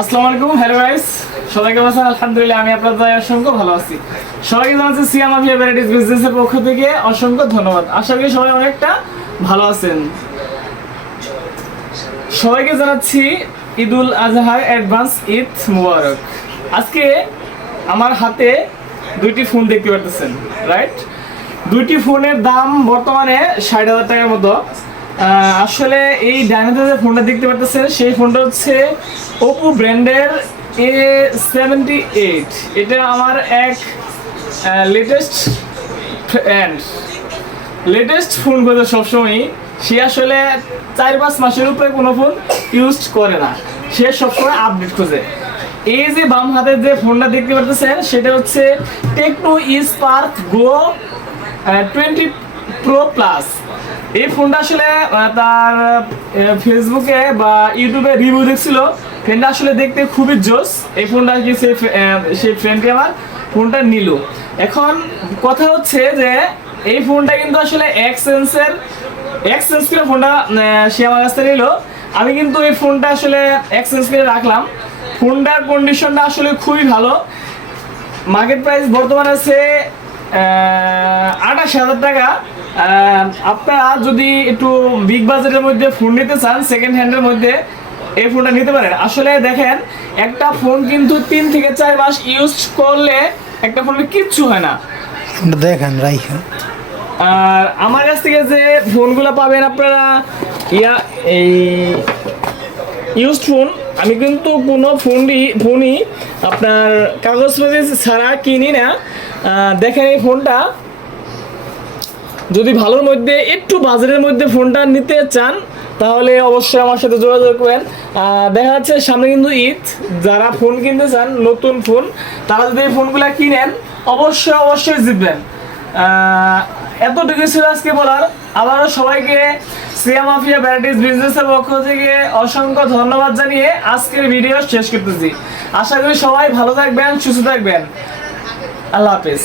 আসসালামু আলাইকুম, hello guys, সবাই কেমন আছেন? আলহামদুলিল্লাহ, আমি আপনাদের অসংখ্য ভালো আছি। সবাইকে জানাচ্ছি সিয়াম আফিয়া ভ্যারাইটিস বিজনেসের পক্ষ থেকে অসংখ্য ধন্যবাদ। আশা করি সবাই অনেকটা ভালো আছেন। সবাইকে জানাচ্ছি ঈদুল আজহার অ্যাডভান্স ঈদ মুবারক। আজকে আমার হাতে দুইটি ফোন দেখতে পারতেছেন, রাইট? দুইটি ফোনের দাম বর্তমানে 60,000 টাকার মতো। আসলে এই ডাইনাতে যে ফোনটা দেখতে পারতেছেন সেই ফোনটা হচ্ছে ওপো ব্র্যান্ডের A78। এটা আমার এক লেটেস্ট ফোন করে সবসময়ই। সে আসলে 4-5 মাসের উপরে কোনো ফোন ইউজ করে না, সে সবসময় আপডেট খোঁজে। এই যে বাম হাতের যে ফোনটা দেখতে পারতেছেন সেটা হচ্ছে টেকনো স্পার্ক গো 20 প্রো প্লাস। এই ফোনটা আসলে তার ফেসবুকে বা ইউটিউবে রিভিউ দেখছিল, ফোনটা আসলে দেখতে খুবই জোস। এই ফোনটা কি সেই ফ্রেন্ডকে আমার ফোনটা নিল। এখন কথা হচ্ছে যে এই ফোনটা কিন্তু আসলে এক্সচেঞ্জ করে ফোনটা সে আমার কাছ থেকে নিল। আমি কিন্তু এই ফোনটা আসলে এক্সচেঞ্জ করে রাখলাম। ফোনটার কন্ডিশনটা আসলে খুবই ভালো। মার্কেট প্রাইস বর্তমানে আছে 28,000 টাকা। আপনারা যদি একটু বিগ বাজেটের মধ্যে ফোন নিতে চান, সেকেন্ড হ্যান্ডের মধ্যে এই ফোনটা নিতে পারেন। আসলে দেখেন, একটা ফোন কিন্তু 3 থেকে 4 মাস ইউজ করলে একটা ফোনের কিচ্ছু হয় না। দেখেন রাইখা। আর আমার কাছ থেকে যে ফোনগুলো পাবেন আপনারা এই ইউজড ফোন, আমি কিন্তু কোনো ফোনই আপনার কাগজপত্র ছাড়া কিনি না। দেখেন এই ফোনটা যদি ভালোর মধ্যে একটু বাজারের মধ্যে ফোনটা নিতে চান তাহলে অবশ্যই আমার সাথে যোগাযোগ করবেন। দেখা যাচ্ছে সামনে কিন্তু ঈদ, যারা ফোন কিনতে চান নতুন ফোন, তারা যদি এই ফোনগুলো কিনেন অবশ্যই জিতবেন। এতটুকু ছিল আজকে বলার। আবারও সবাইকে সিয়াম আফিয়া ভ্যারাইটিস বিজনেসের পক্ষ থেকে অসংখ্য ধন্যবাদ জানিয়ে আজকের ভিডিও শেষ করতেছি। আশা করি সবাই ভালো থাকবেন, সুস্থ থাকবেন। আল্লাহ হাফেজ।